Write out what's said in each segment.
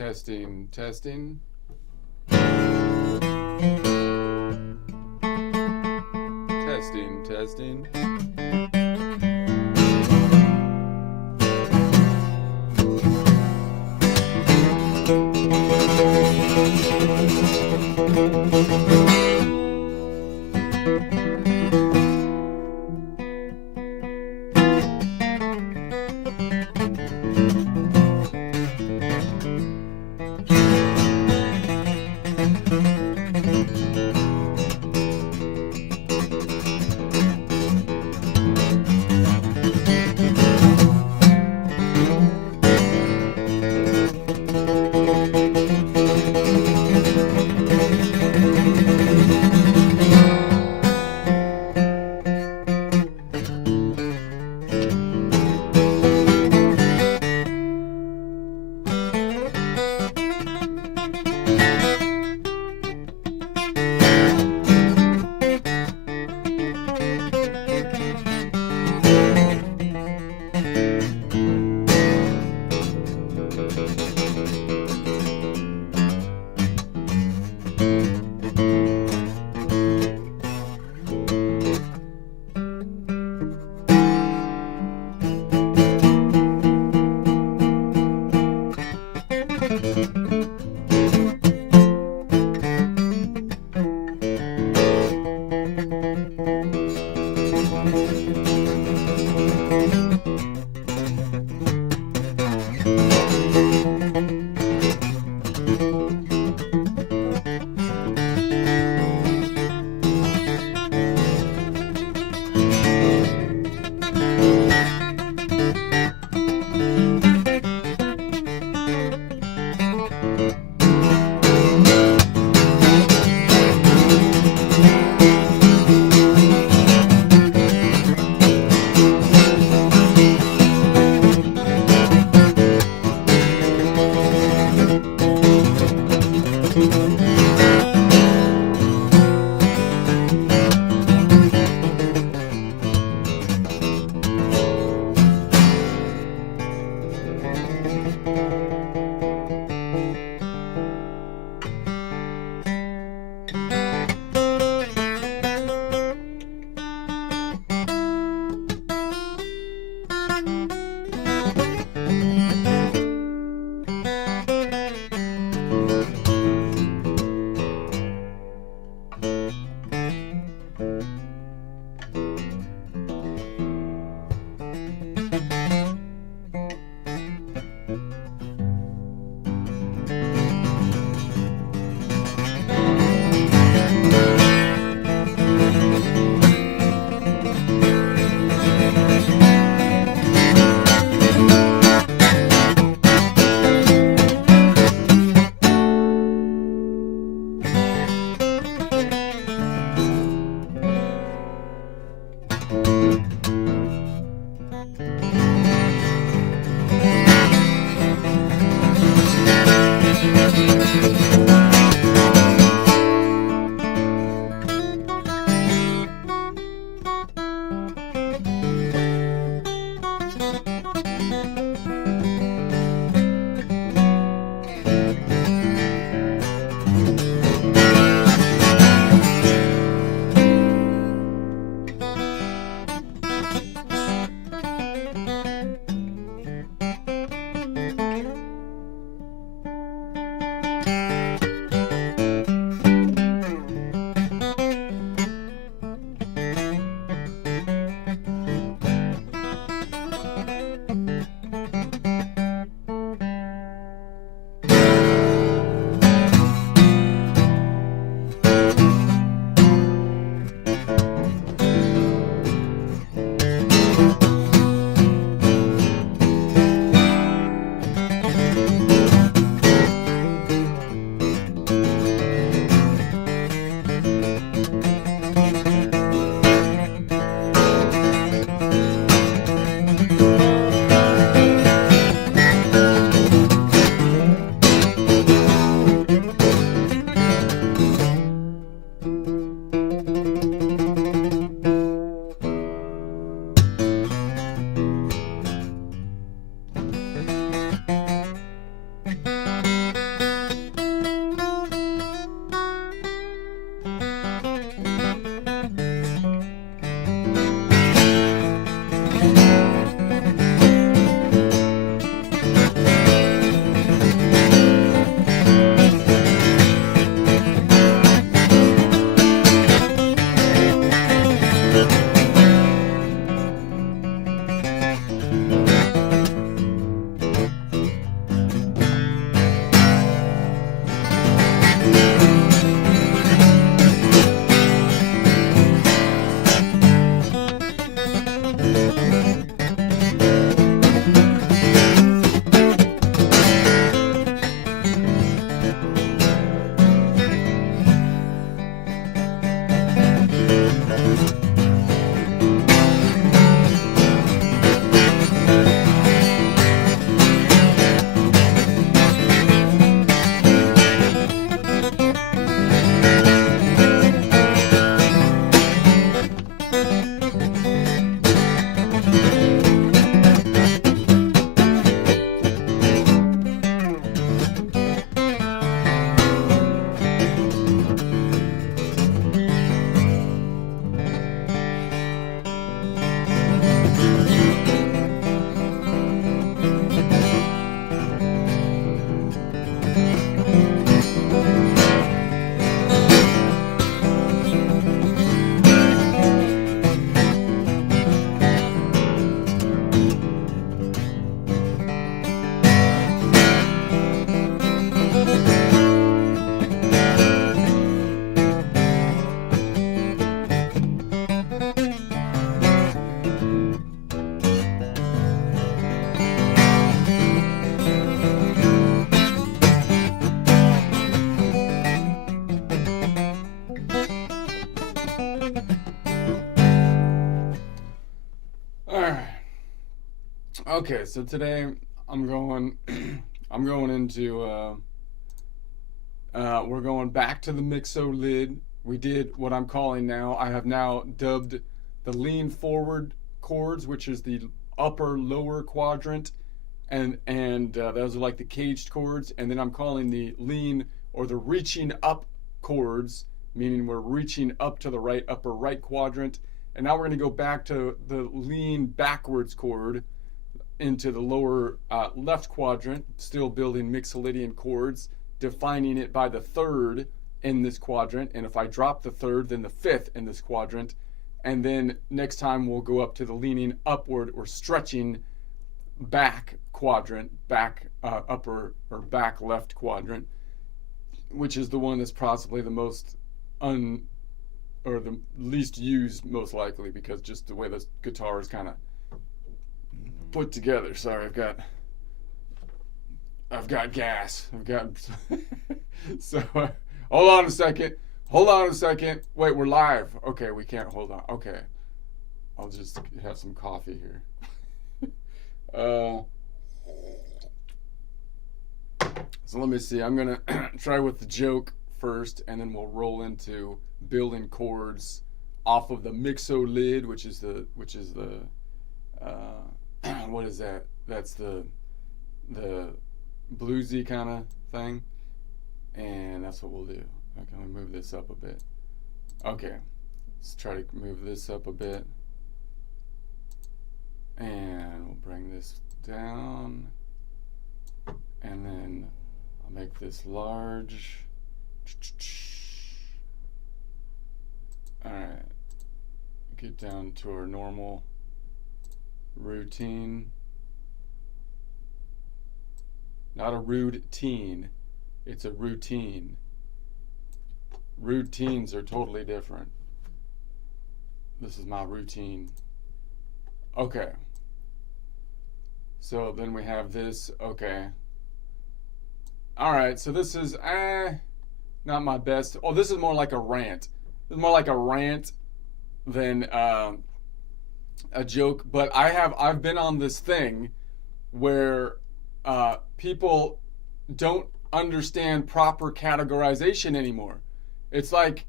Testing, testing. Testing, testing. Okay, so today I'm going I'm going into we're going back to the Mixo lid. We did what I'm calling now. I have now dubbed the lean forward chords, which is the upper lower quadrant, and those are like the caged chords. And then I'm calling the lean or the reaching up chords, meaning we're reaching up to the right upper right quadrant. And now we're going to go back to the lean backwards chord into the lower left quadrant, still building Mixolydian chords, defining it by the third in this quadrant. And if I drop the third, then the fifth in this quadrant. And then next time we'll go up to the leaning upward or stretching back quadrant, back upper or back left quadrant, which is the one that's possibly the most or the least used, most likely, because just the way the guitar is kind of put together. Sorry, I've got gas. So hold on a second. Wait, we're live. Okay, we can't hold on. Okay, I'll just have some coffee here. So let me see. I'm gonna try with the joke first, and then we'll roll into building chords off of the Mixo lid, which is the what is that? That's the bluesy kind of thing, and that's what we'll do. Okay, let me move this up a bit. Okay, let's try to move this up a bit, and we'll bring this down, and then I'll make this large. All right, get down to our normal routine. Not a rude teen, it's a routine. Routines are totally different. This is my routine. Okay. So then we have this. Okay. All right, so this is not my best. Oh, this is more like a rant. This is more like a rant than a joke. But I've been on this thing where people don't understand proper categorization anymore. It's like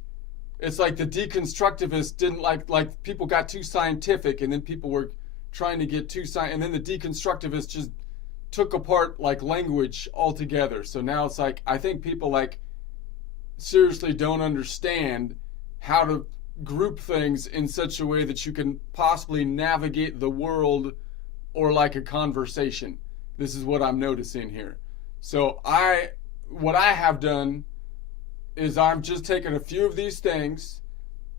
the deconstructivists didn't like people got too scientific, and then people were trying to get too and then the deconstructivists just took apart like language altogether. So now it's like I think people like seriously don't understand how to group things in such a way that you can possibly navigate the world or like a conversation. This is what I'm noticing here. So what I have done is I'm just taking a few of these things,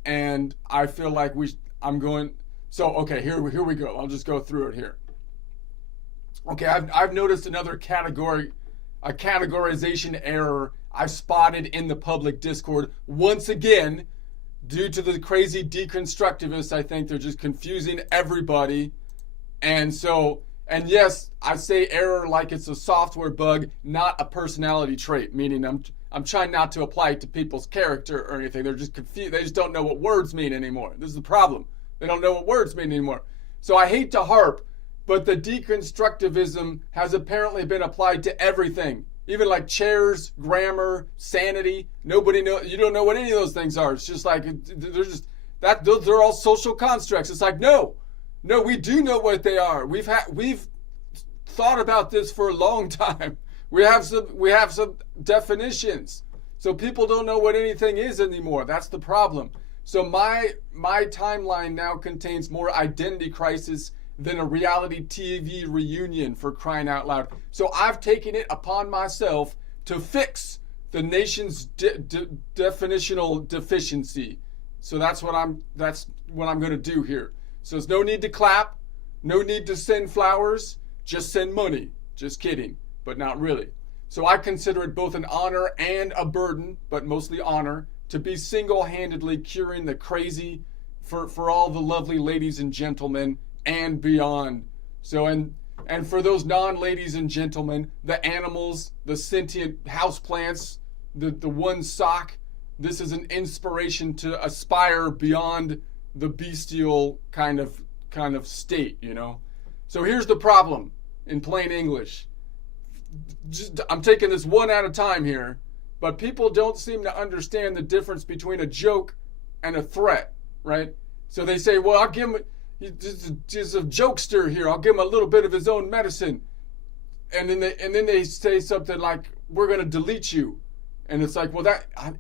and I feel like I'm going. So okay, here we go. I'll just go through it here. Okay, I've noticed another categorization error I've spotted in the public Discord once again, due to the crazy deconstructivists. I think they're just confusing everybody, and yes, I say error like it's a software bug, not a personality trait. Meaning I'm trying not to apply it to people's character or anything. They're just confused. They just don't know what words mean anymore. This is the problem. They don't know what words mean anymore. So I hate to harp, but the deconstructivism has apparently been applied to everything. Even like chairs, grammar, sanity. Nobody know. You don't know what any of those things are. It's just like they're just that. They're all social constructs. It's like no, we do know what they are. We've thought about this for a long time. We have some definitions. So people don't know what anything is anymore. That's the problem. So my timeline now contains more identity crisis than a reality TV reunion, for crying out loud. So I've taken it upon myself to fix the nation's definitional deficiency. So that's what I'm going to do here. So there's no need to clap, no need to send flowers, just send money. Just kidding, but not really. So I consider it both an honor and a burden, but mostly honor, to be single-handedly curing the crazy for all the lovely ladies and gentlemen and beyond. So and for those non-ladies and gentlemen, the animals, the sentient houseplants, the one sock, this is an inspiration to aspire beyond the bestial kind of state, you know. So here's the problem in plain English. I'm taking this one at a time here, but people don't seem to understand the difference between a joke and a threat, right? So they say, well, I'll give him, he's a jokester here. I'll give him a little bit of his own medicine. And then they say something like, we're going to delete you. And it's like, well,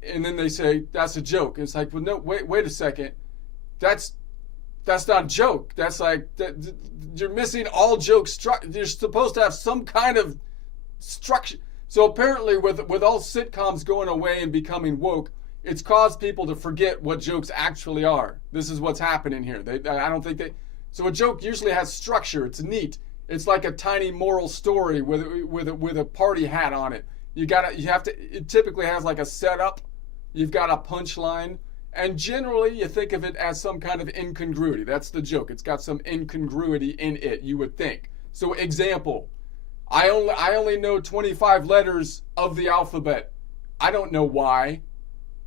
and then they say, that's a joke. And it's like, well, no, wait a second. That's not a joke. That's like, you're missing all joke structure. You're supposed to have some kind of structure. So apparently with all sitcoms going away and becoming woke, it's caused people to forget what jokes actually are. This is what's happening here. So a joke usually has structure. It's neat. It's like a tiny moral story with a party hat on it. It typically has like a setup. You've got a punchline. And generally, you think of it as some kind of incongruity. That's the joke. It's got some incongruity in it, you would think. So, example, I only know 25 letters of the alphabet. I don't know why.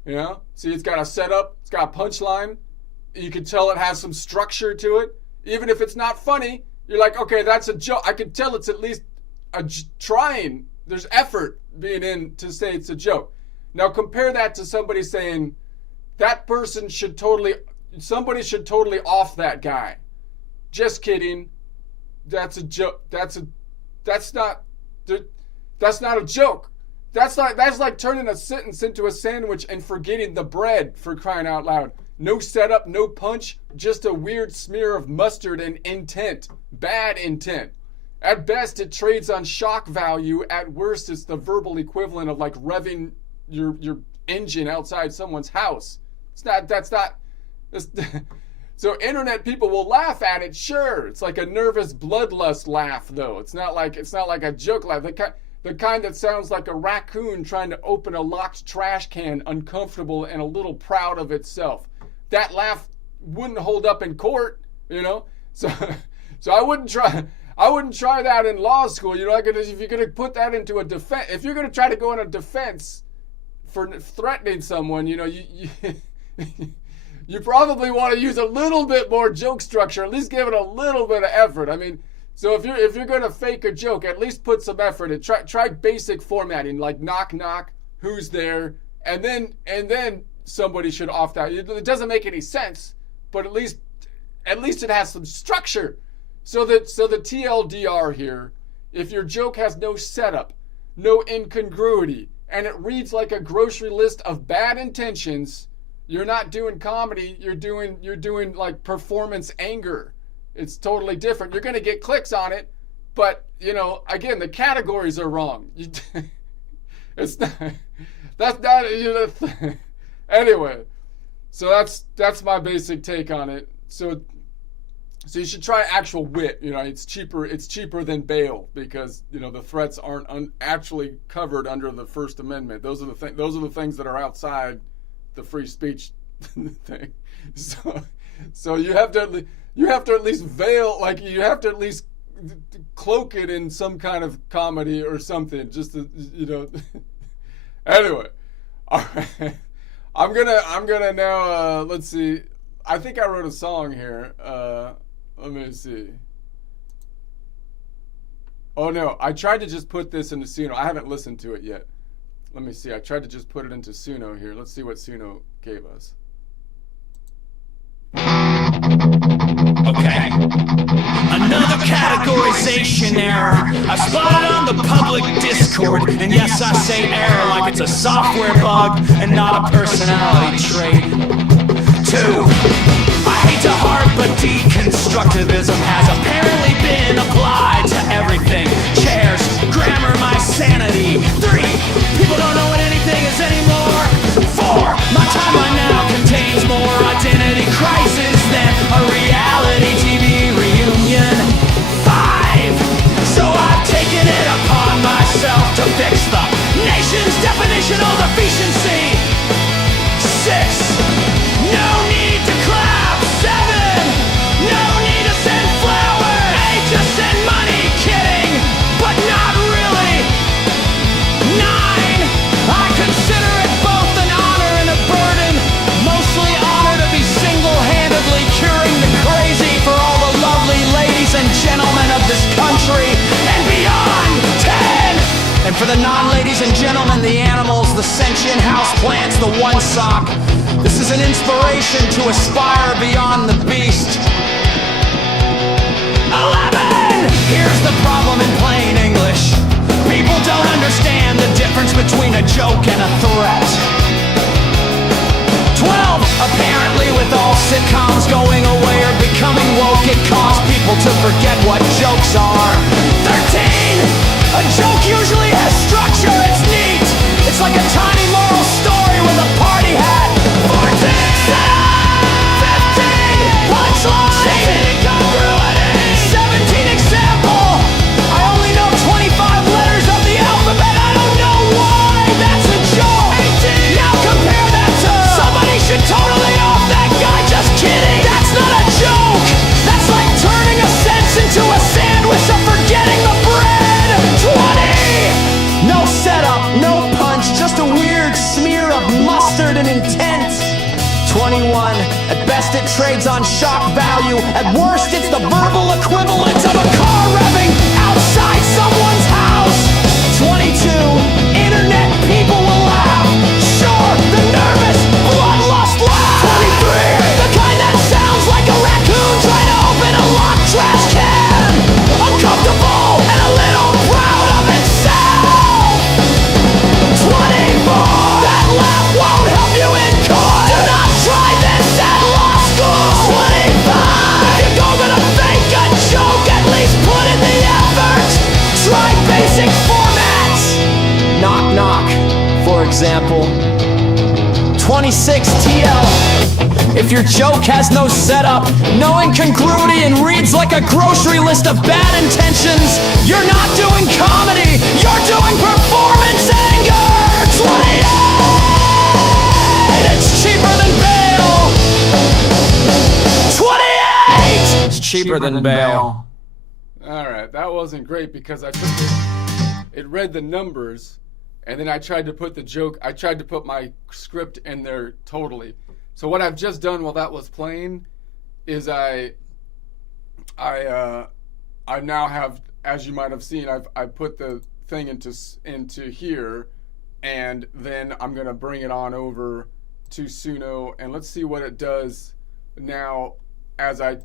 You know? See, it's got a setup. It's got a punchline. You can tell it has some structure to it. Even if it's not funny, you're like, okay, that's a joke. I can tell it's at least trying. There's effort being in to say it's a joke. Now, compare that to somebody saying, somebody should totally off that guy. Just kidding. That's a joke. That's not a joke. That's like turning a sentence into a sandwich and forgetting the bread, for crying out loud. No setup, no punch, just a weird smear of mustard and intent. Bad intent. At best, it trades on shock value. At worst, it's the verbal equivalent of like revving your engine outside someone's house. So internet people will laugh at it, sure. It's like a nervous bloodlust laugh, though. It's not like a joke laugh. The kind that sounds like a raccoon trying to open a locked trash can, uncomfortable and a little proud of itself. That laugh wouldn't hold up in court, you know. So I wouldn't try that in law school. You know, if you're gonna put that into a defense, if you're gonna try to go in a defense for threatening someone, you know, you probably want to use a little bit more joke structure, at least give it a little bit of effort. I mean, so if you're going to fake a joke, at least put some effort in. Try basic formatting, like knock knock, who's there, and then somebody should off that. It doesn't make any sense, but at least it has some structure. So the TLDR here, if your joke has no setup, no incongruity, and it reads like a grocery list of bad intentions, you're not doing comedy, you're doing like performance anger. It's totally different. You're going to get clicks on it, but you know, again, the categories are wrong. It's not, that's not, you know, anyway. So that's my basic take on it. So you should try actual wit. You know, it's cheaper than bail, because you know the threats aren't actually covered under the First Amendment. Those are the things that are outside the free speech thing. So you have to at least veil, like you have to at least cloak it in some kind of comedy or something, just to, you know. Anyway, all right. I'm gonna now let's see. I think I wrote a song here. Let me see. Oh no, I tried to just put this into Suno. I haven't listened to it yet. Let me see. I tried to just put it into Suno here. Let's see what Suno gave us. Okay. Another categorization error. I spotted on the public Discord, and yes, I say error like it's a software bug and not a personality trait. 2. I hate to harp, but deconstructivism has apparently been applied to everything. Chairs, grammar, my sanity. 3. People don't know what anything is anymore. 4. My timeline now contains more identity crisis than a reality TV reunion. 5. So I've taken it upon myself to fix the nation's definitional deficiency. 6. No need to clap. 7. No need to send flowers. 8. Just send money. Kidding, but not really. 9. And for the non-ladies and gentlemen, the animals, the sentient house plants, the one sock, this is an inspiration to aspire beyond the beast. 11! Here's the problem in plain English. People don't understand the difference between a joke and a threat. 12! Apparently with all sitcoms going away or becoming woke, it caused people to forget what jokes are. 13! A joke usually has structure, it's neat. It's like a tiny moral story with a party hat. 14! 15! Punchline! 17 example! I only know 25 letters of the alphabet, I don't know why! That's a joke! 18! Now compare that to somebody should totally off that guy, just kidding! That's not a joke! That's like turning a sentence into a sandwich or forgetting the bread! 20! No setup, no punch, just a weird smear of mustard and intent. 21. At best it trades on shock value. At worst it's the verbal equivalent of a car revving outside someone's house. 22. Internet people will laugh. Sure, the nervous, bloodlust laugh. 23. The kind that sounds like a raccoon trying to open a locked trash can. Uncomfortable and a little proud of itself. 24. That laugh won't help you in court. Do not try this at law school. 25. If you're gonna fake a joke, at least put in the effort. Try basic formats. Knock knock, for example. 26 TL. If your joke has no setup, no incongruity, and reads like a grocery list of bad intentions, you're not doing comedy, you're doing performance anger! 28! It's cheaper than bail! 28! It's cheaper than bail. Alright, that wasn't great because I took it read the numbers, and then I tried to put the joke, I tried to put my script in there totally. So what I've just done while that was playing is I now have, as you might have seen, I put the thing into here, and then I'm gonna bring it on over to Suno, and let's see what it does now as I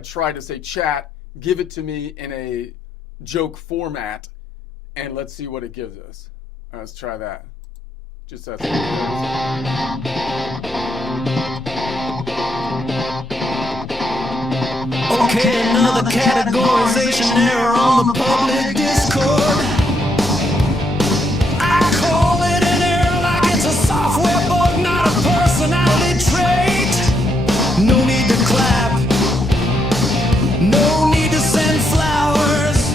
try to say, chat, give it to me in a joke format, and let's see what it gives us. Let's try that. Just as Okay, another categorization error on the public Discord. I call it an error like it's a software bug, not a personality trait. No need to clap, no need to send flowers,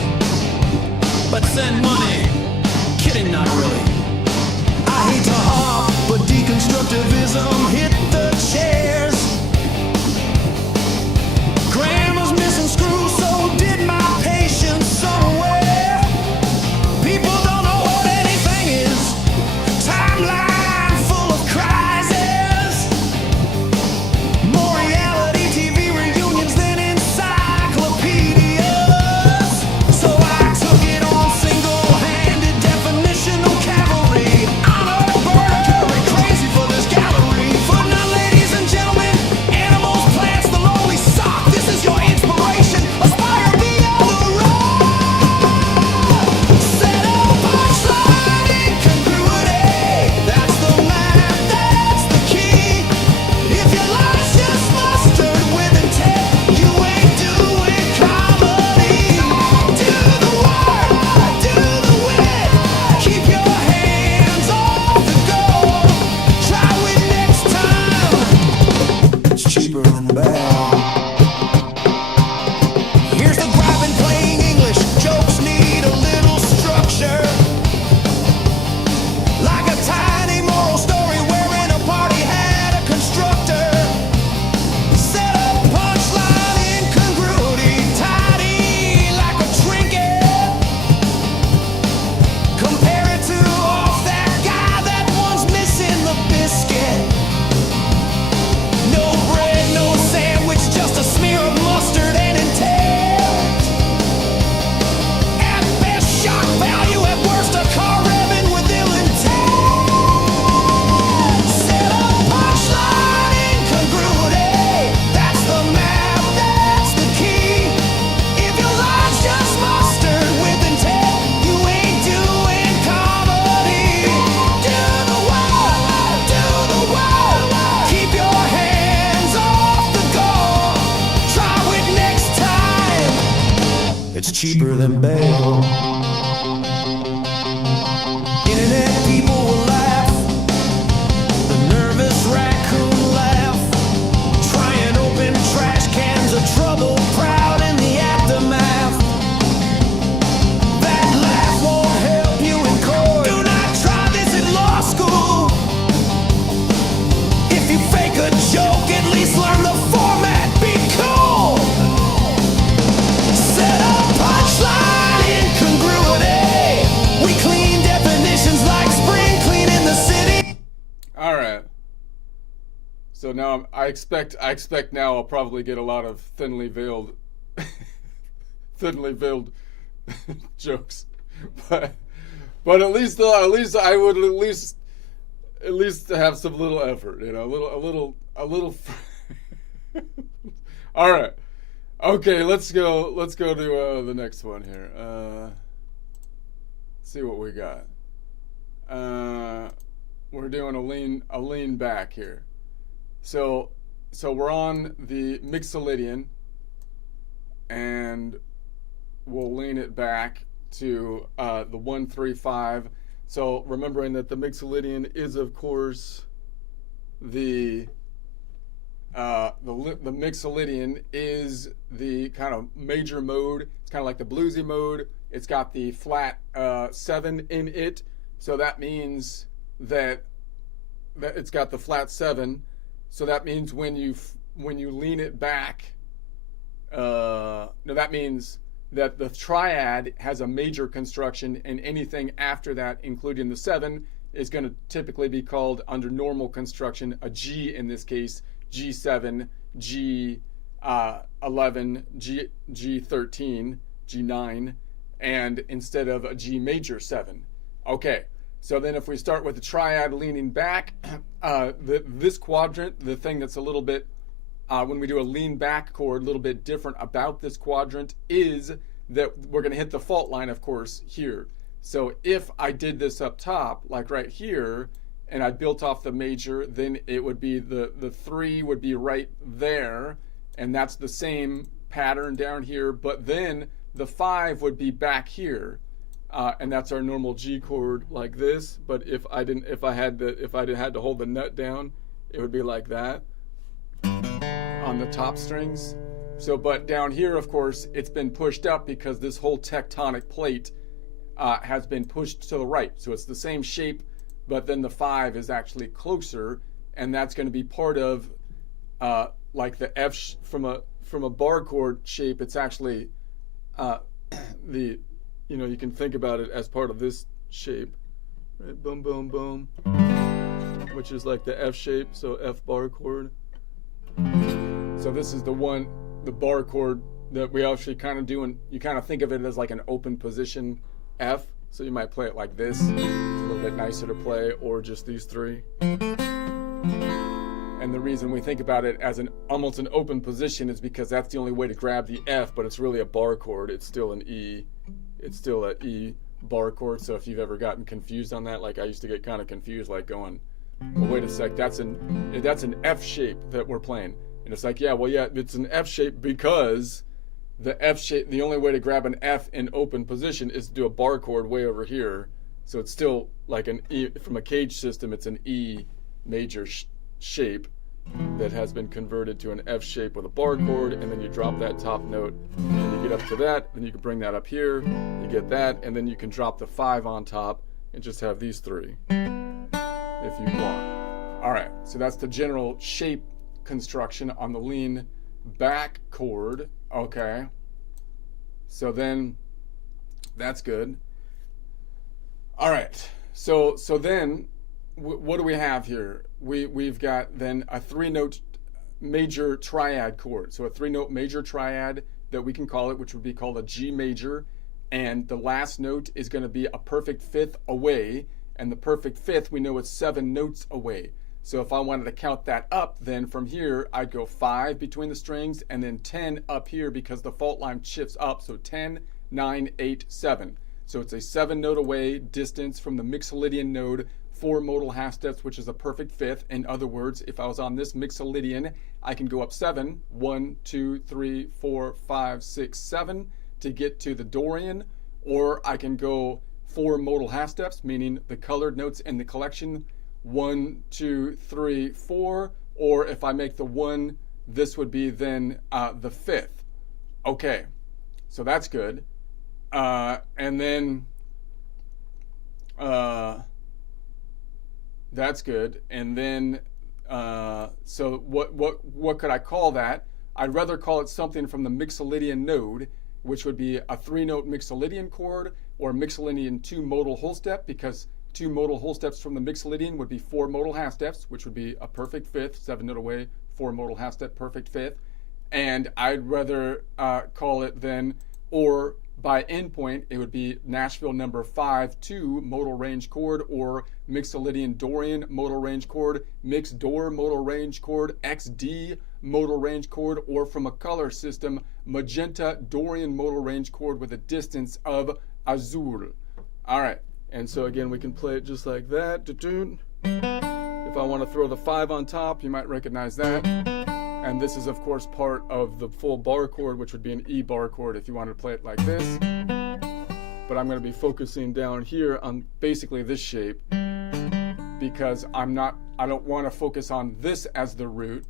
but send money. Kidding, not really. I hate to harp, but deconstructivism hit the chairs. Grammar's missing screws, so did my patience somewhere. So now I expect now I'll probably get a lot of thinly veiled jokes, but at least I would at least have some little effort, you know, a little. All right, okay, let's go to the next one here. See what we got. We're doing a lean back here. So we're on the Mixolydian, and we'll lean it back to the 135. So remembering that the Mixolydian is, of course, the Mixolydian is the kind of major mode. It's kind of like the bluesy mode. It's got the flat 7 in it, so that means that it's got the flat 7. So that means when you lean it back, that means that the triad has a major construction, and anything after that, including the 7, is going to typically be called, under normal construction, a G in this case, G7, G11, G13, G9, and instead of a G major 7. Okay. So then if we start with the triad leaning back, this quadrant, the thing that's a little bit, when we do a lean back chord, a little bit different about this quadrant is that we're going to hit the fault line, of course, here. So if I did this up top, like right here, and I built off the major, then it would be the 3 would be right there, and that's the same pattern down here, but then the 5 would be back here. And that's our normal G chord like this. But if I had to hold the nut down, it would be like that on the top strings. So, but down here, of course, it's been pushed up because this whole tectonic plate has been pushed to the right. So it's the same shape, but then the 5 is actually closer, and that's going to be part of like the F from a bar chord shape. It's actually you can think about it as part of this shape, right? Boom, boom, boom, which is like the F shape, so F bar chord. So this is the bar chord that we actually kind of do, and you kind of think of it as like an open position F. So you might play it like this. It's a little bit nicer to play, or just these 3. And the reason we think about it as almost an open position is because that's the only way to grab the F, but it's really a bar chord. It's still an E. It's still an E bar chord. So if you've ever gotten confused on that, like I used to get kind of confused, like going, well, wait a sec, that's an F shape that we're playing. And it's like, yeah, it's an F shape because the F shape, the only way to grab an F in open position is to do a bar chord way over here. So it's still like an E, from a cage system, it's an E major shape that has been converted to an F shape with a bar chord, and then you drop that top note, and you get up to that, then you can bring that up here, you get that, and then you can drop the 5 on top and just have these 3 if you want. All right, so that's the general shape construction on the lean back chord. Okay, so then that's good. All right, so then what do we have here? We've got then a 3-note major triad chord. So a 3-note major triad that we can call it, which would be called a G major, and the last note is going to be a perfect 5th away, and the perfect 5th we know is 7 notes away. So if I wanted to count that up, then from here I'd go 5 between the strings, and then 10 up here because the fault line shifts up. So 10, 9, 8, 7. So it's a 7-note away distance from the Mixolydian node, 4 modal half steps, which is a perfect 5th. In other words, if I was on this Mixolydian, I can go up 7, 1, 2, 3, 4, 5, 6, 7 to get to the Dorian, or I can go 4 modal half steps, meaning the colored notes in the collection, 1, 2, 3, 4, or if I make the 1, this would be then the 5th. Okay, so that's good. And then that's good. And then so what could I call that? I'd rather call it something from the Mixolydian node, which would be a 3-note Mixolydian chord or Mixolydian 2 modal whole step, because 2 modal whole steps from the Mixolydian would be 4 modal half steps, which would be a perfect fifth, 7 note away, 4 modal half step, perfect fifth. And I'd rather call it then, or by endpoint, it would be Nashville number 5, 2 modal range chord, or Mixolydian Dorian modal range chord, Mix Dor modal range chord, XD modal range chord, or from a color system, magenta Dorian modal range chord with a distance of azul. All right, and so again, we can play it just like that. If I want to throw the 5 on top, you might recognize that. And this is, of course, part of the full bar chord, which would be an E bar chord if you wanted to play it like this. But I'm going to be focusing down here on basically this shape because I don't want to focus on this as the root.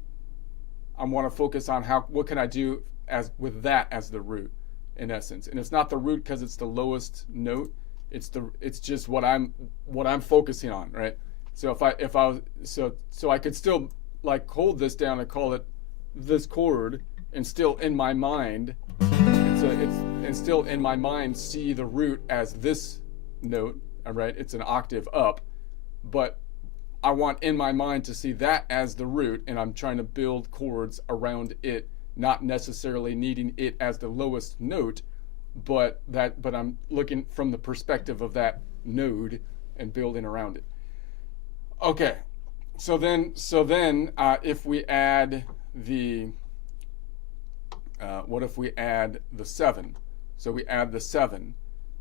I want to focus on what can I do with that as the root, in essence. And it's not the root because it's the lowest note. It's just what I'm focusing on, right? So so I could still like hold this down and call it this chord, and still in my mind, and still in my mind see the root as this note, all right? It's an octave up, but I want in my mind to see that as the root, and I'm trying to build chords around it, not necessarily needing it as the lowest note, but I'm looking from the perspective of that node and building around it. Okay, so then if we add what if we add the 7? So we add the 7.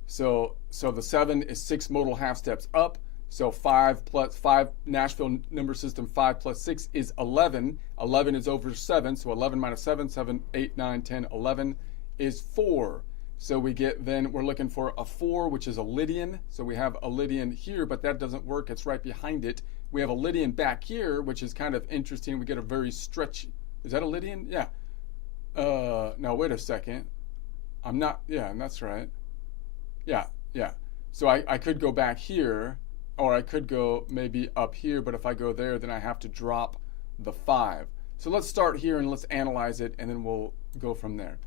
So the 7 is 6 modal half steps up. So 5 plus 5, Nashville number system, 5 plus 6 is 11. 11 is over 7. So 11 minus 7, 7, 8, 9, 10, 11 is 4. So we get, then we're looking for a 4, which is a Lydian. So we have a Lydian here, but that doesn't work. It's right behind it. We have a Lydian back here, which is kind of interesting. We get a very stretchy. Is that a Lydian? Yeah. No, wait a second. I'm not, yeah, that's right. Yeah. So I could go back here, or I could go maybe up here, but if I go there, then I have to drop the 5. So let's start here and let's analyze it, and then we'll go from there.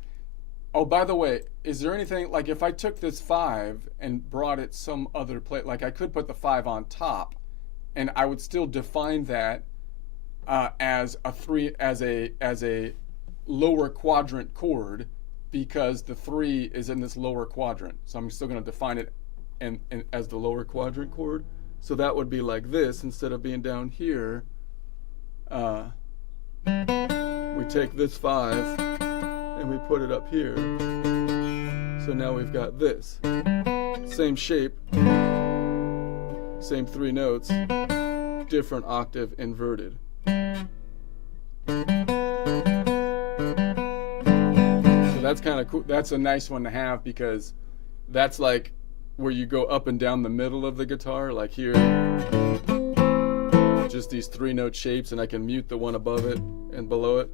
Oh, by the way, is there anything, like if I took this 5 and brought it some other place, like I could put the 5 on top, and I would still define that as a lower quadrant chord, because the 3 is in this lower quadrant. So I'm still going to define it as the lower quadrant chord. So that would be like this instead of being down here. We take this 5 and we put it up here. So now we've got this. Same shape, same 3 notes, different octave inverted. So that's kind of cool. That's a nice one to have because that's like where you go up and down the middle of the guitar, like here. Just these 3 note shapes, and I can mute the one above it and below it.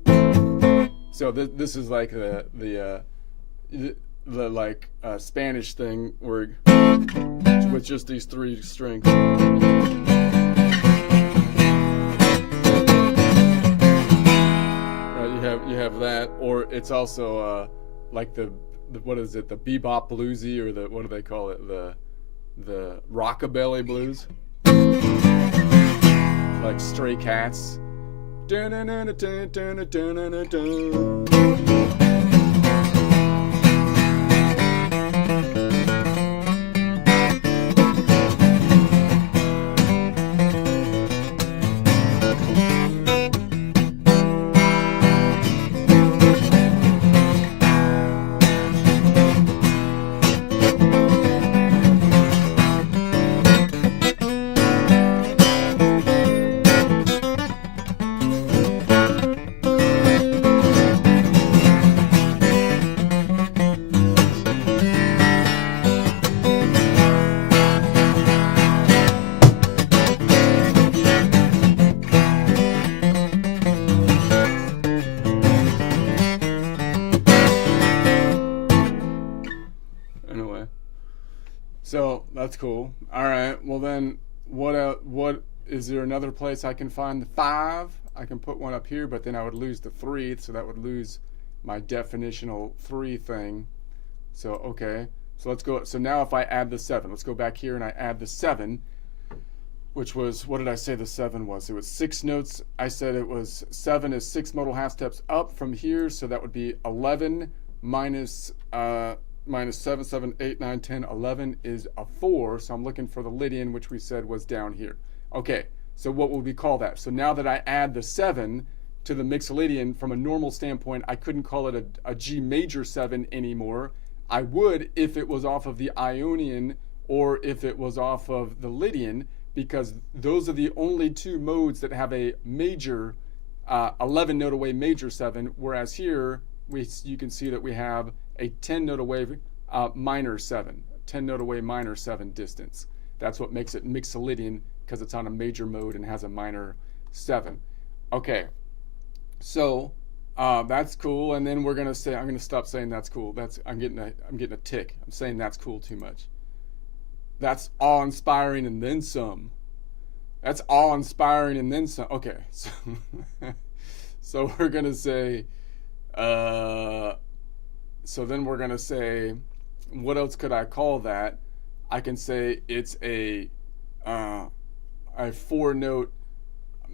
So this is like the Spanish thing where with just these 3 strings. You have that, or it's also like the what is it, the bebop bluesy, or the, what do they call it, the rockabilly blues, like Stray Cats. So that's cool. All right. Well then, what is there another place I can find the 5? I can put one up here, but then I would lose the 3, so that would lose my definitional 3 thing. So okay. So let's go. So now if I add the 7, let's go back here and I add the 7. which was, what did I say the 7 was? It was 6 notes. I said it was 7 is 6 modal half steps up from here, so that would be 11 minus 7, 7, 8, 9, 10, 11 is a 4, so I'm looking for the Lydian, which we said was down here. Okay, so what would we call that? So now that I add the 7 to the Mixolydian, from a normal standpoint, I couldn't call it a G major 7 anymore. I would if it was off of the Ionian or if it was off of the Lydian, because those are the only 2 modes that have a major 11 note away major 7, whereas here you can see that we have a 10 note away minor 7, 10 note away minor 7 distance. That's what makes it Mixolydian, because it's on a major mode and has a minor 7. Okay, so that's cool. And then we're gonna say, I'm gonna stop saying that's cool. I'm getting a tick. I'm saying that's cool too much. That's awe-inspiring and then some. That's awe-inspiring and then some. Okay, so we're gonna say. So then we're gonna say, what else could I call that? I can say it's a 4-note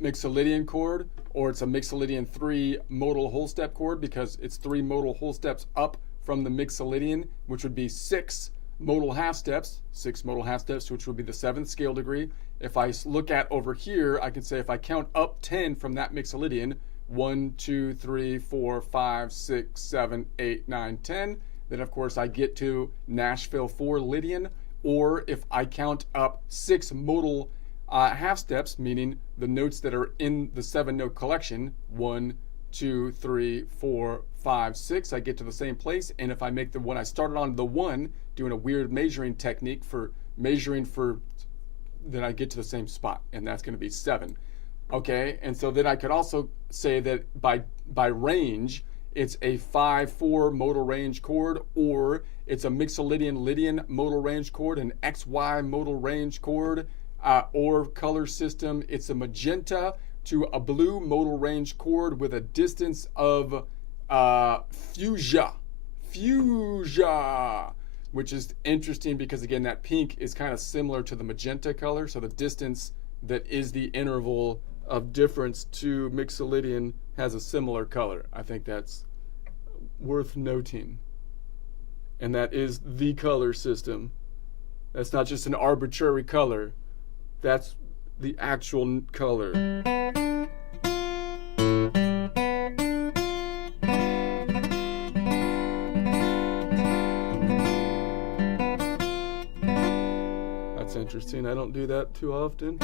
Mixolydian chord, or it's a Mixolydian 3 modal whole step chord, because it's 3 modal whole steps up from the Mixolydian, which would be 6 modal half steps, which would be the 7th scale degree. If I look at over here, I can say if I count up 10 from that Mixolydian, 1, 2, 3, 4, 5, 6, 7, 8, 9, 10, then of course I get to Nashville 4 Lydian. Or if I count up 6 modal half steps, meaning the notes that are in the 7-note collection, 1, 2, 3, 4, 5, 6, I get to the same place. And if I make the one I started on the 1, doing a weird measuring technique for measuring for, then I get to the same spot, and that's going to be 7. Okay, and so then I could also say that by range, it's a 5-4 modal range chord, or it's a Mixolydian Lydian modal range chord, an XY modal range chord, or color system. It's a magenta to a blue modal range chord with a distance of fuchsia, which is interesting because, again, that pink is kind of similar to the magenta color, so the distance that is the interval of difference to Mixolydian has a similar color. I think that's worth noting. And that is the color system. That's not just an arbitrary color. That's the actual color. That's interesting. I don't do that too often.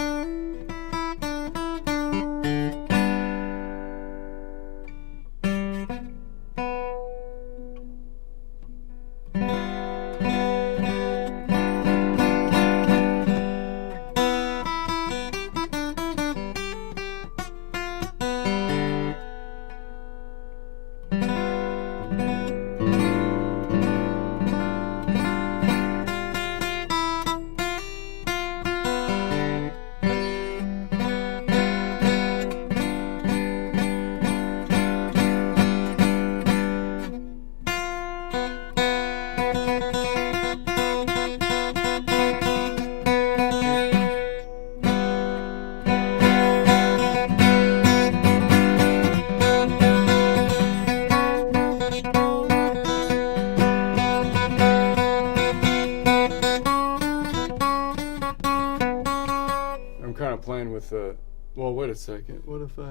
Playing with the, well, wait a second. What if I...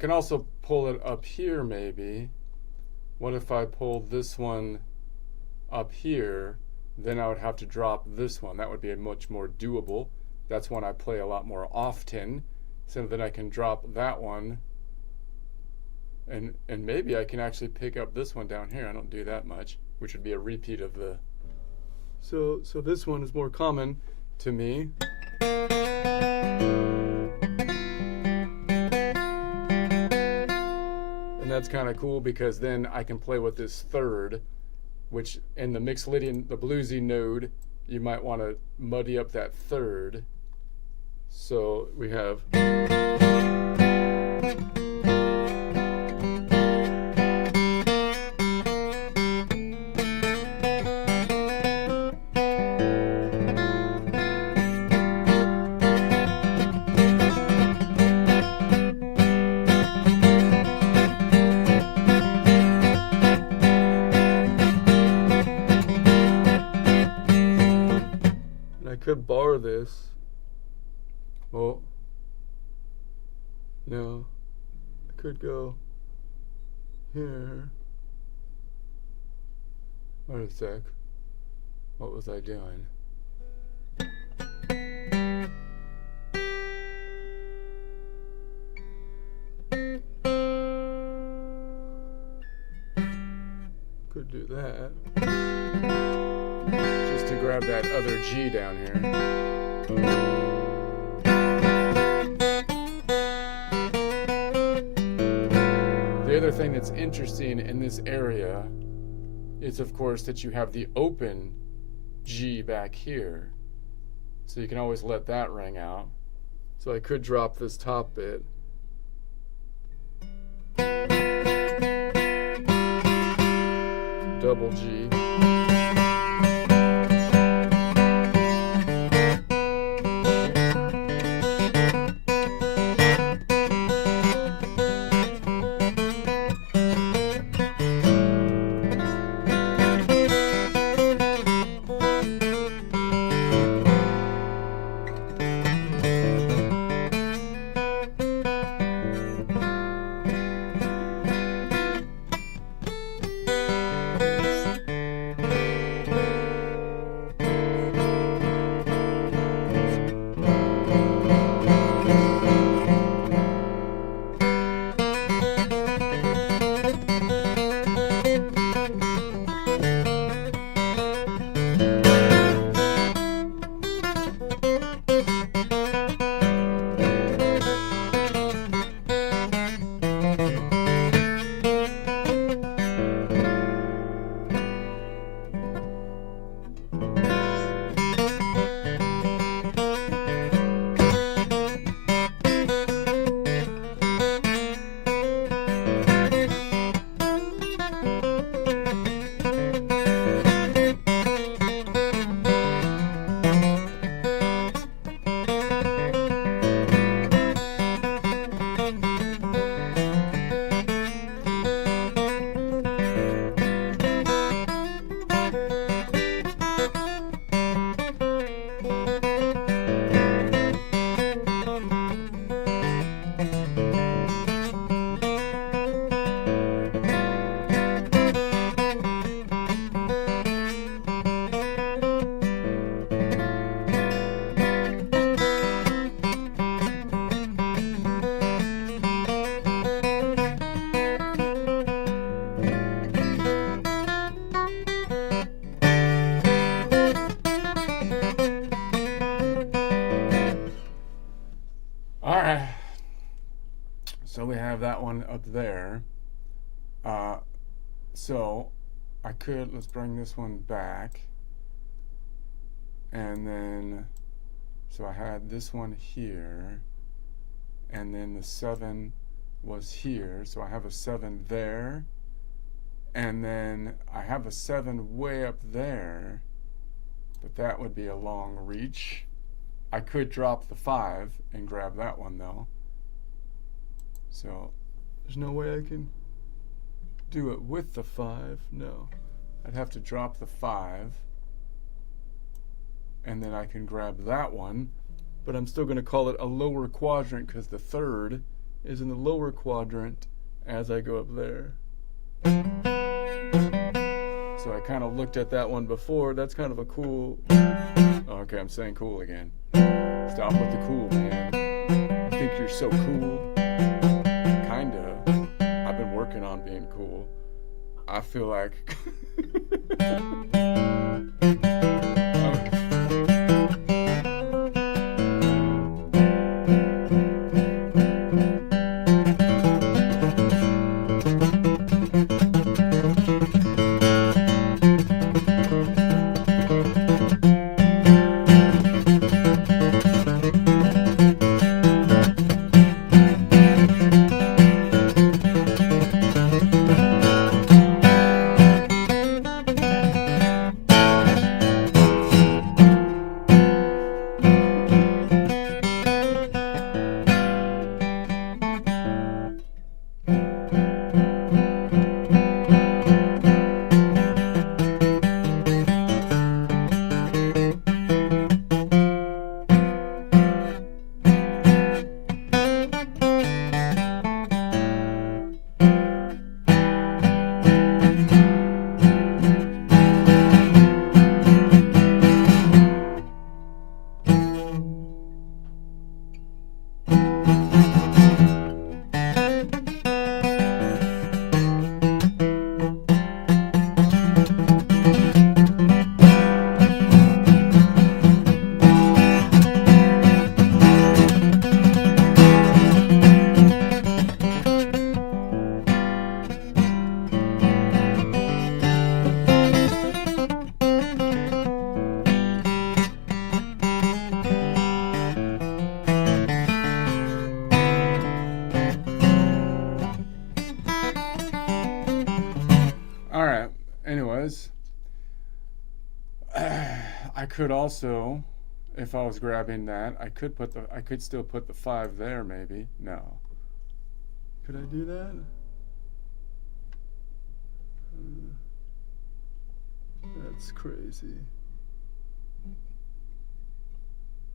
can also pull it up here maybe. What if I pulled this one up here? Then I would have to drop this one. That would be much more doable. That's one I play a lot more often. So then I can drop that one. And maybe I can actually pick up this one down here. I don't do that much, which would be a repeat of the... So this one is more common to me. And that's kind of cool because then I can play with this third, which in the Mixolydian, the bluesy node, you might want to muddy up that third. So we have... could bar this. Well, no, I could go here. Wait a sec. What was I doing? Could do that. Just to grab that other G down here. The other thing that's interesting in this area is, of course, that you have the open G back here. So you can always let that ring out. So I could drop this top bit. Double G. So we have that one up there. So I could, let's bring this one back. And then, so I had this one here. And then the 7 was here. So I have a 7 there. And then I have a 7 way up there. But that would be a long reach. I could drop the 5 and grab that one though. So there's no way I can do it with the 5. No. I'd have to drop the 5 and then I can grab that one, but I'm still going to call it a lower quadrant because the third is in the lower quadrant as I go up there. So I kind of looked at that one before. That's kind of a cool... Okay, I'm saying cool again. Stop with the cool, man. I think you're so cool. Kinda. I've been working on being cool. I feel like... Alright, anyways, I could also, if I was grabbing that, I could still put the 5 there maybe. No. Could I do that? That's crazy.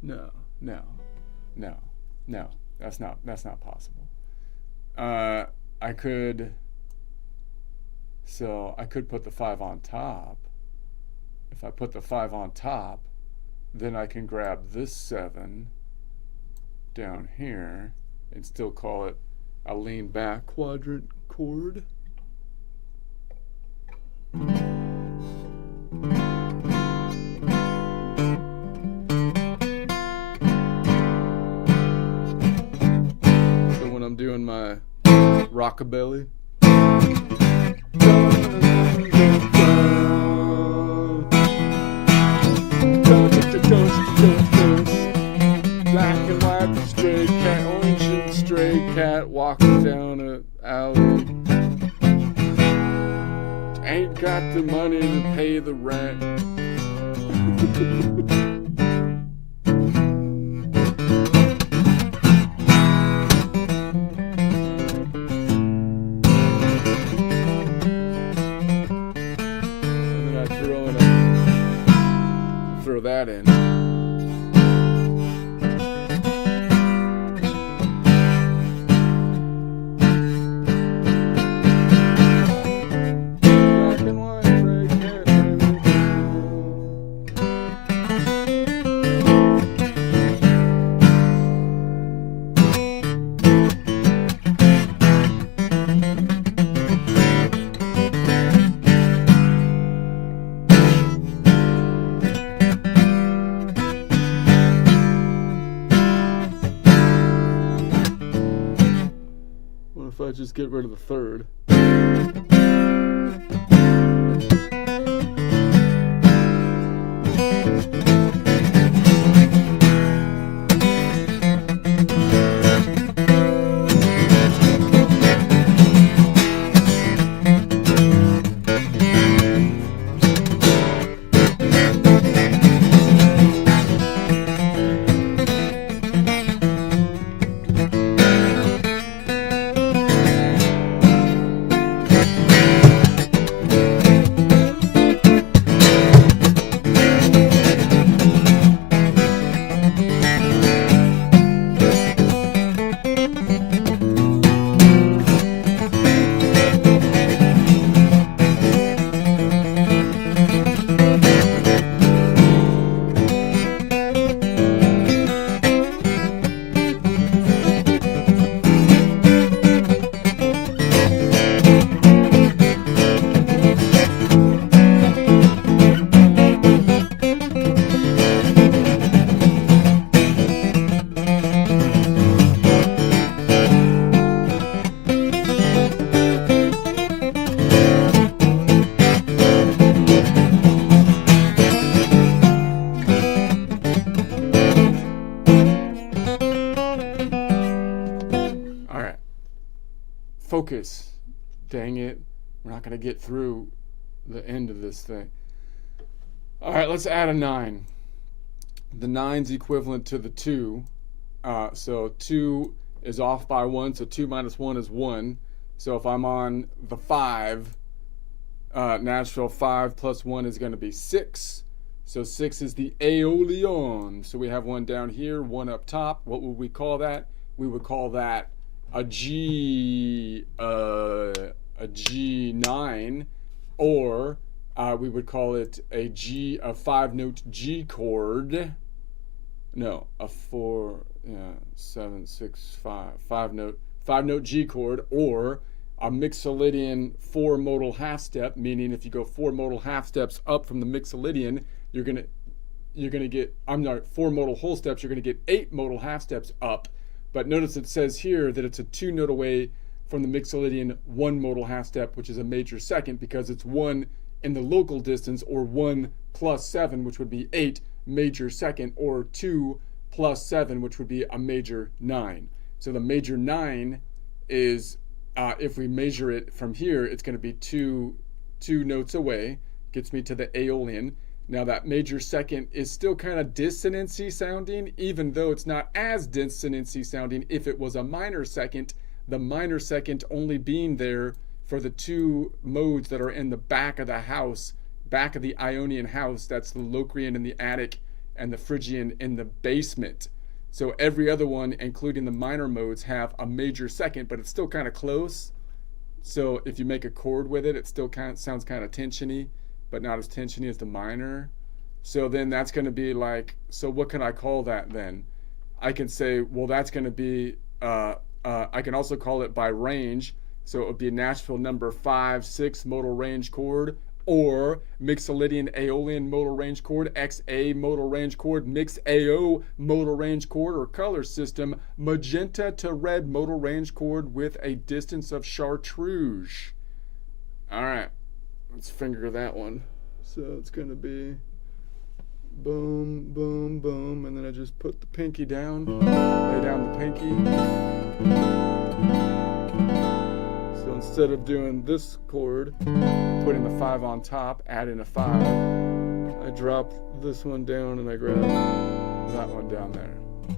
No, that's not possible. I could put the 5 on top. If I put the 5 on top, then I can grab this 7 down here and still call it a lean back quadrant chord. So when I'm doing my rockabilly, black and white, stray cat, orange and stray cat walking down an alley. Ain't got the money to pay the rent. And then I throw that in. What if I just get rid of the 3rd? focus. Dang it. We're not going to get through the end of this thing. All right, let's add a 9. The 9's equivalent to the 2. So 2 is off by 1, so 2 minus 1 is 1. So if I'm on the 5, natural 5 plus 1 is going to be 6. So 6 is the aeolian. So we have one down here, one up top. What would we call that? We would call that a G9, or we would call it a 5-note G chord. No, a 5-note G chord, or a Mixolydian 4-modal half step, meaning if you go 4 modal half steps up from the Mixolydian, you're gonna get 4 modal whole steps, you're gonna get 8 modal half steps up. But notice it says here that it's a 2 note away from the Mixolydian 1 modal half step, which is a major second, because it's 1 in the local distance, or 1 plus 7, which would be 8, major second, or 2 plus 7, which would be a major 9. So the major 9 is, if we measure it from here, it's going to be two notes away, gets me to the aeolian. Now that major second is still kind of dissonancy sounding, even though it's not as dissonancy sounding if it was a minor second, the minor second only being there for the 2 modes that are in the back of the house, back of the Ionian house. That's the Locrian in the attic and the Phrygian in the basement. So every other one, including the minor modes, have a major second, but it's still kind of close. So if you make a chord with it, it still sounds kind of tensiony, but not as tensiony as the minor. So then that's going to be like, so what can I call that then? I can say, well, that's going to be, I can also call it by range. So it would be a Nashville number 5-6 modal range chord, or Mixolydian Aeolian modal range chord, XA modal range chord, Mix AO modal range chord, or color system, magenta to red modal range chord with a distance of chartreuse. All right, let's finger that one. So it's going to be boom, boom, boom, and then I just put the pinky down, lay down the pinky. So instead of doing this chord, putting the 5 on top, adding a 5, I drop this one down and I grab that one down there.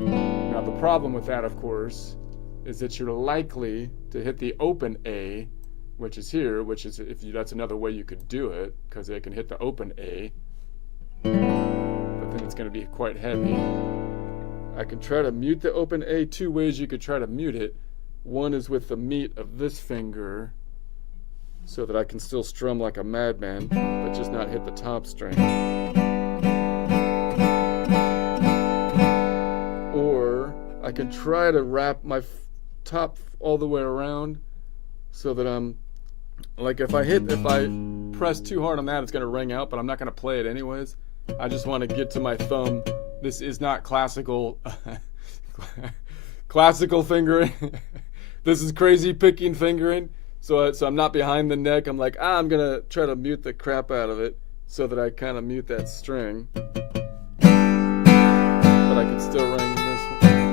Now the problem with that, of course, is that you're likely to hit the open A, which is here, which is, that's another way you could do it, because they can hit the open A, but then it's going to be quite heavy. I can try to mute the open A 2 ways you could try to mute it. One is with the meat of this finger, so that I can still strum like a madman, but just not hit the top string. Or I can try to wrap my top all the way around, so that I'm, like if I press too hard on that, it's going to ring out, but I'm not going to play it anyways. I just want to get to my thumb. This is not classical fingering. This is crazy picking fingering. So I'm not behind the neck. I'm like, I'm going to try to mute the crap out of it so that I kind of mute that string. But I can still ring this one.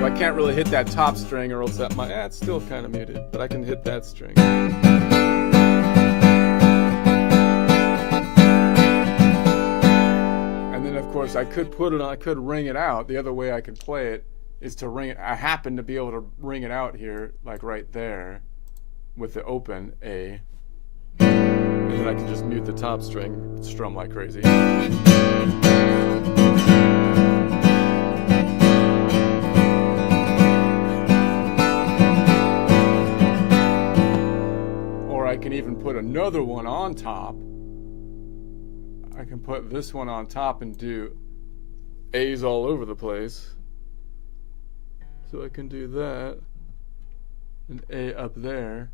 So I can't really hit that top string, or else that it's still kind of muted, but I can hit that string. And then of course I could ring it out. The other way I could play it is to ring it. I happen to be able to ring it out here, like right there, with the open A. And then I can just mute the top string, strum like crazy. Or I can even put another one on top. I can put this one on top and do A's all over the place. So I can do that, and A up there.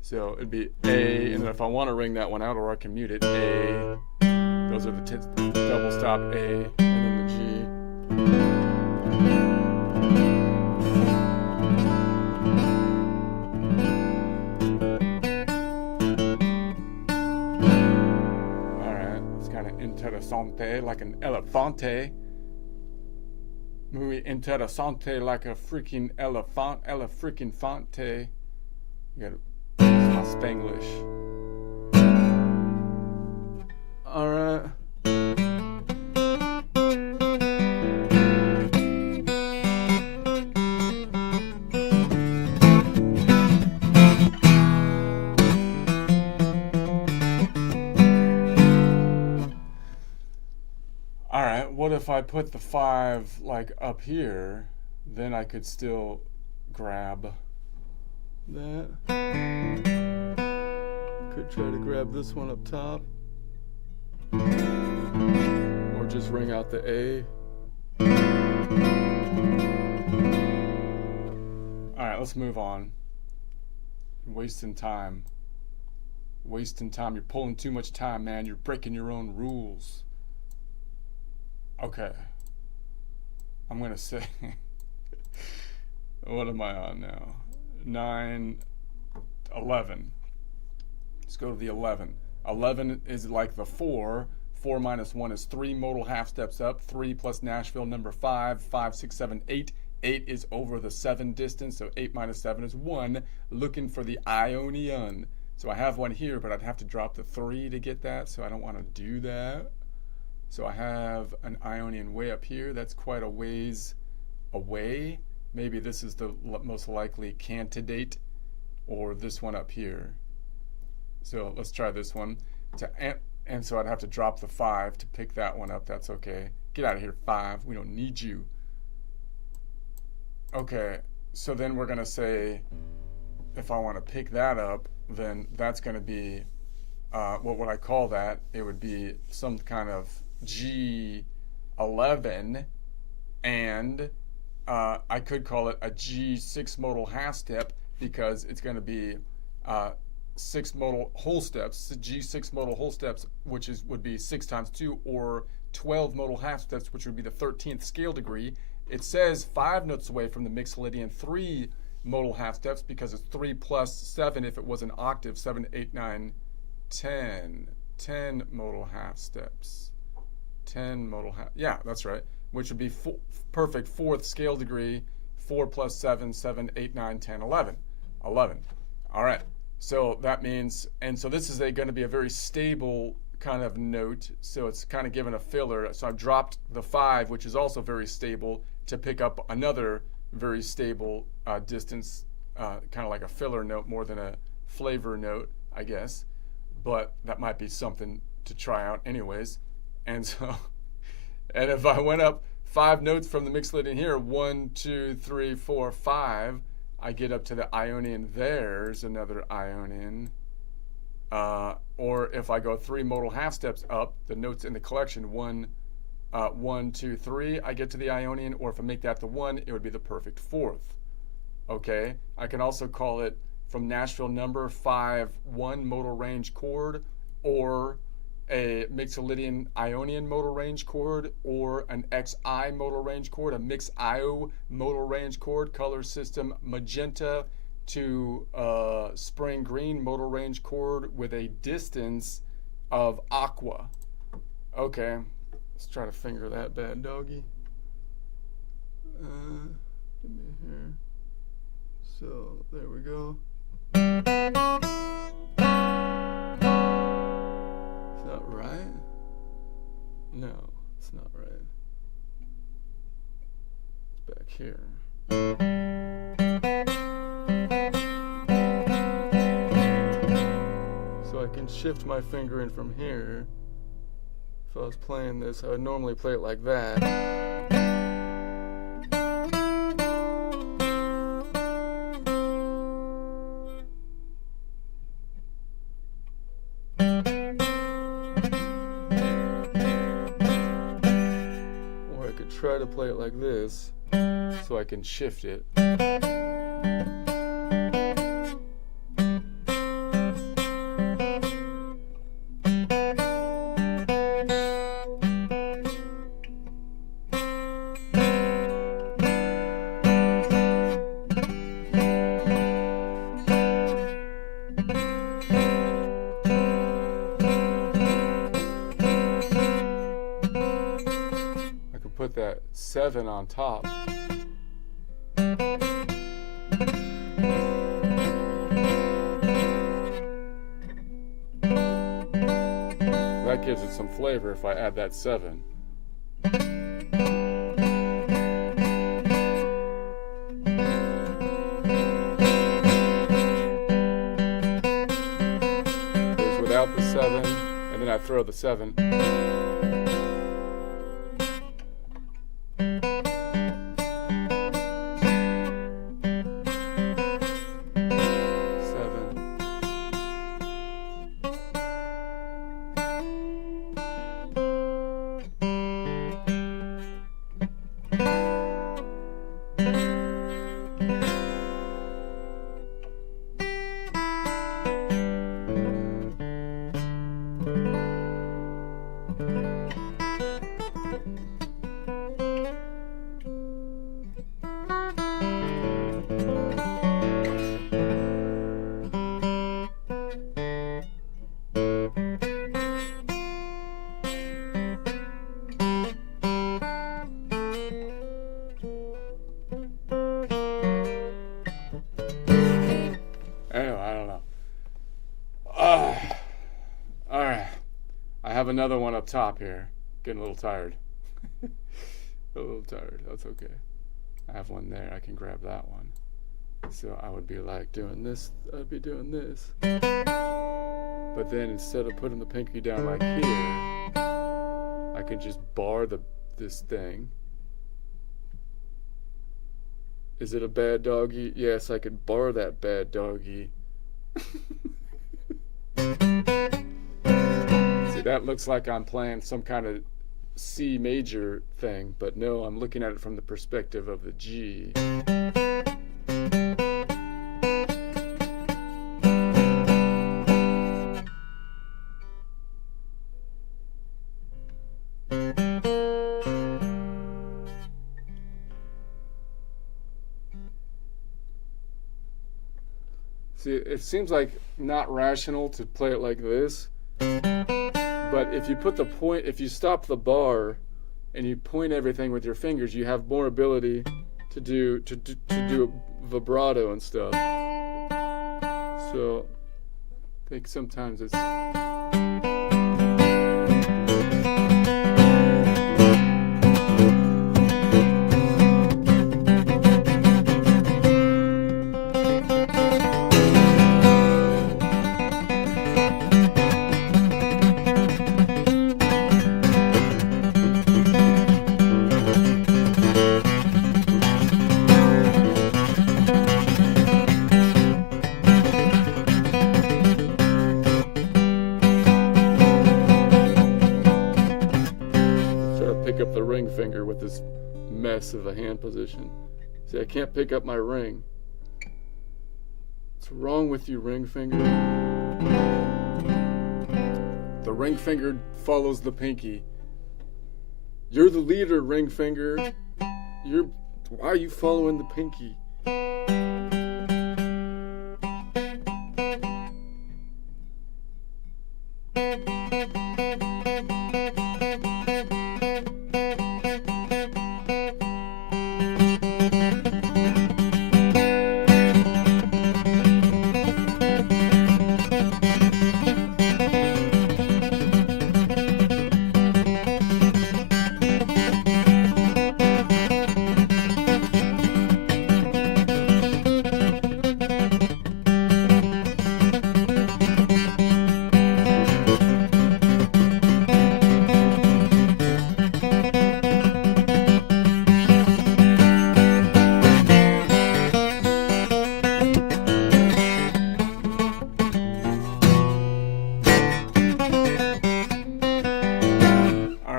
So it'd be A, and then if I want to ring that one out, or I can mute it, A. Those are the double stop A, and then the G. All right, it's kind of interessante, like an elefante. Muy interesante, like a freaking elephant, freaking fante. You gotta my Spanglish. All right. All right, what if I put the 5 like up here? Then I could still grab that. Could try to grab this one up top. Or just ring out the A. Alright, let's move on. Wasting time. Wasting time. You're pulling too much time, man. You're breaking your own rules. Okay. I'm gonna say what am I on now? 9, 11. Let's go to the 11. 11 is like the 4. 4 minus 1 is 3 modal half steps up. 3 plus Nashville number 5. 5, 6, 7, 8. 8 is over the 7 distance, so 8 minus 7 is 1. Looking for the Ionian. So I have one here, but I'd have to drop the 3 to get that, so I don't want to do that. So I have an Ionian way up here. That's quite a ways away. Maybe this is the most likely candidate, or this one up here. So let's try this one. And so I'd have to drop the 5 to pick that one up. That's okay. Get out of here, 5. We don't need you. Okay, so then we're going to say, if I want to pick that up, then that's going to be, what would I call that? It would be some kind of G11, and I could call it a G6 modal half step because it's going to be 6 modal whole steps, G6 modal whole steps, which would be 6 times 2, or 12 modal half steps, which would be the 13th scale degree. It says 5 notes away from the Mixolydian 3 modal half steps because it's 3 plus 7 if it was an octave, 7, 8, 9, 10. 10 modal half steps. 10 modal half, yeah, that's right, which would be perfect 4th scale degree. 4 plus 7, 7, 8, 9, 10, 11. 11. All right, so that means, and so this is going to be a very stable kind of note, so it's kind of given a filler. So I've dropped the 5, which is also very stable, to pick up another very stable distance, kind of like a filler note more than a flavor note, I guess, but that might be something to try out anyways. And so, and if I went up 5 notes from the Mixolydian here, 1, 2, 3, 4, 5, I get up to the Ionian. There's another Ionian. Or if I go 3 modal half steps up, the notes in the collection, 1, 2, 3, I get to the Ionian. Or if I make that the 1, it would be the perfect 4th. Okay, I can also call it from Nashville number 5, 1 modal range chord, or a Mixolydian Ionian modal range chord, or an XI modal range chord, a Mix IO modal range chord, color system magenta to spring green modal range chord with a distance of aqua. Okay, let's try to finger that bad doggy. Give me here. So there we go. Is that right? No, it's not right. It's back here. So I can shift my finger in from here. If I was playing this, I would normally play it like that. Try to play it like this so I can shift it. put that 7 on top. That gives it some flavor if I add that 7. There's without the 7, and then I throw the 7. 'Have another one up top here. Getting a little tired. A little tired. That's okay. I have one there. I can grab that one. So I would be like doing this. I'd be doing this. But then instead of putting the pinky down like here, I can just bar this thing. Is it a bad doggy? Yes, I could bar that bad doggy. See, that looks like I'm playing some kind of C major thing, but no, I'm looking at it from the perspective of the G. See, it seems like not rational to play it like this. But if you put the point, if you stop the bar and you point everything with your fingers, you have more ability to do vibrato and stuff. So I think sometimes it's up the ring finger with this mess of a hand position. See, I can't pick up my ring. What's wrong with you, ring finger? The ring finger follows the pinky. You're the leader, ring finger. Why are you following the pinky?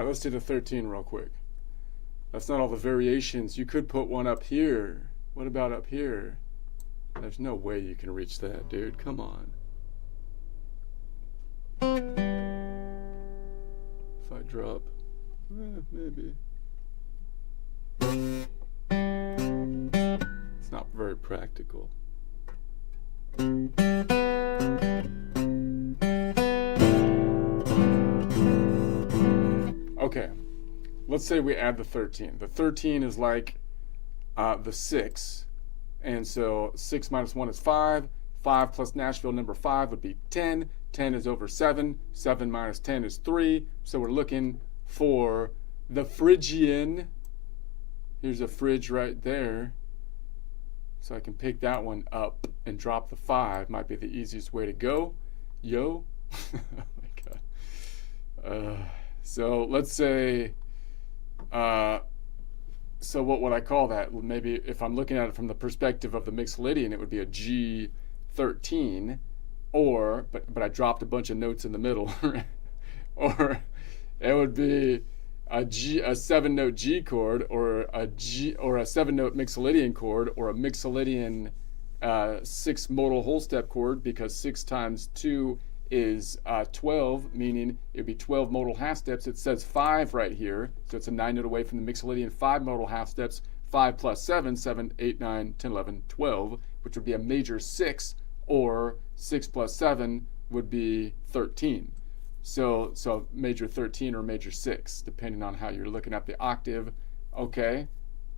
Let's do the 13 real quick. That's not all the variations. You could put one up here. What about up here? There's no way you can reach that, dude. Come on. If I drop, maybe. It's not very practical. Okay, let's say we add the 13. The 13 is like the 6. And so 6 minus 1 is 5. 5 plus Nashville number 5 would be 10. 10 is over 7. 7 minus 10 is 3. So we're looking for the Phrygian. Here's a fridge right there. So I can pick that one up and drop the 5. Might be the easiest way to go. Yo. Oh my God. So let's say, so what would I call that? Maybe if I'm looking at it from the perspective of the Mixolydian, it would be a G13, or, but I dropped a bunch of notes in the middle, or it would be a 7-note G chord, or a 7-note Mixolydian chord, or a Mixolydian 6 modal whole step chord, because 6 times 2 is 12, meaning it would be 12 modal half steps. It says 5 right here, so it's a 9-note away from the Mixolydian 5 modal half steps. 5 plus 7, 7, 8, 9, 10, 11, 12, which would be a major 6, or 6 plus 7 would be 13. So major 13 or major 6, depending on how you're looking at the octave. Okay,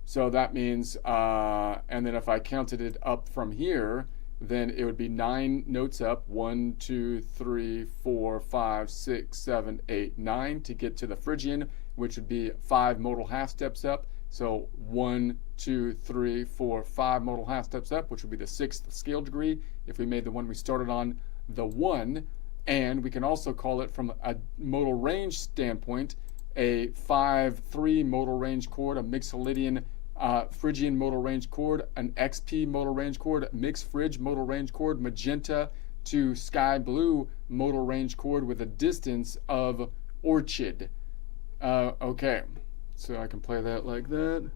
so that means, and then if I counted it up from here, then it would be 9 notes up, 1, 2, 3, 4, 5, 6, 7, 8, 9 to get to the Phrygian, which would be 5 modal half steps up. So 1, 2, 3, 4, 5 modal half steps up, which would be the 6th scale degree if we made the one we started on the 1. And we can also call it, from a modal range standpoint, a 5-3 modal range chord, a Mixolydian Phrygian modal range chord, an XP modal range chord, mixed Phryg modal range chord, magenta to sky blue modal range chord with a distance of orchid. Okay, so I can play that like that.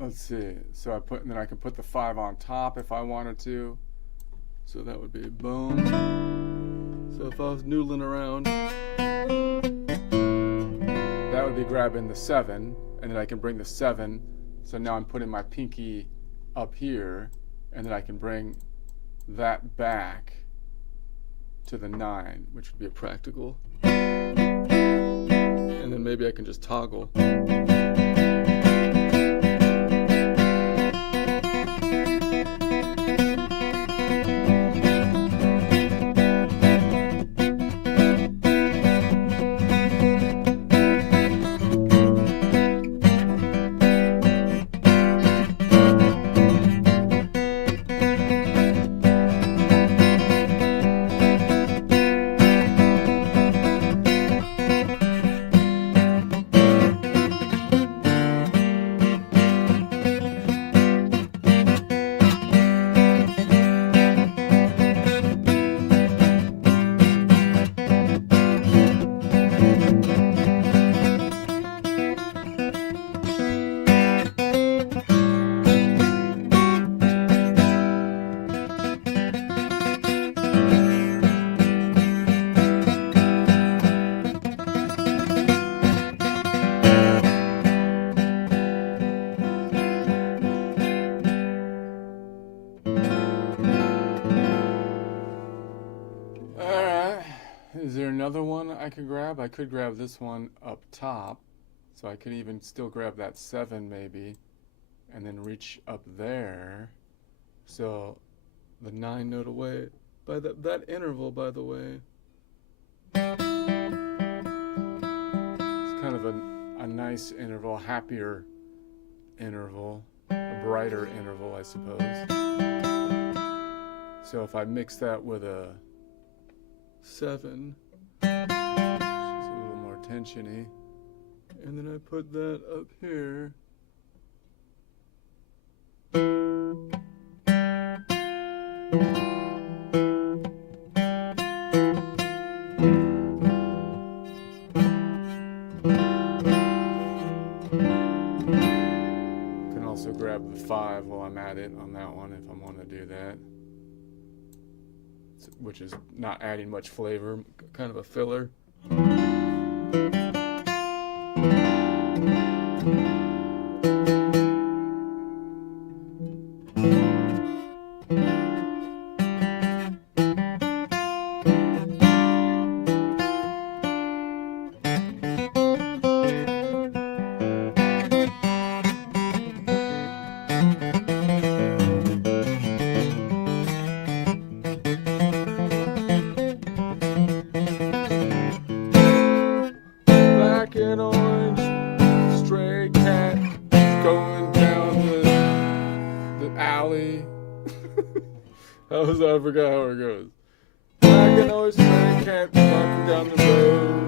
Let's see. So then I can put the 5 on top if I wanted to. So that would be boom. So if I was noodling around, that would be grabbing the 7, and then I can bring the 7. So now I'm putting my pinky up here, and then I can bring that back to the 9, which would be a practical. And then maybe I can just toggle. Is there another one I could grab? I could grab this one up top. So I could even still grab that 7 maybe, and then reach up there. So the 9 note away by that interval, by the way. It's kind of a nice interval, a happier interval, a brighter interval, I suppose. So if I mix that with a 7, it's a little more tensiony, and then I put that up here. add it on that one if I want to do that. Which is not adding much flavor, kind of a filler. Black and orange, stray cat going down the alley. I forgot how it goes. Black and orange, stray cat walking down the road.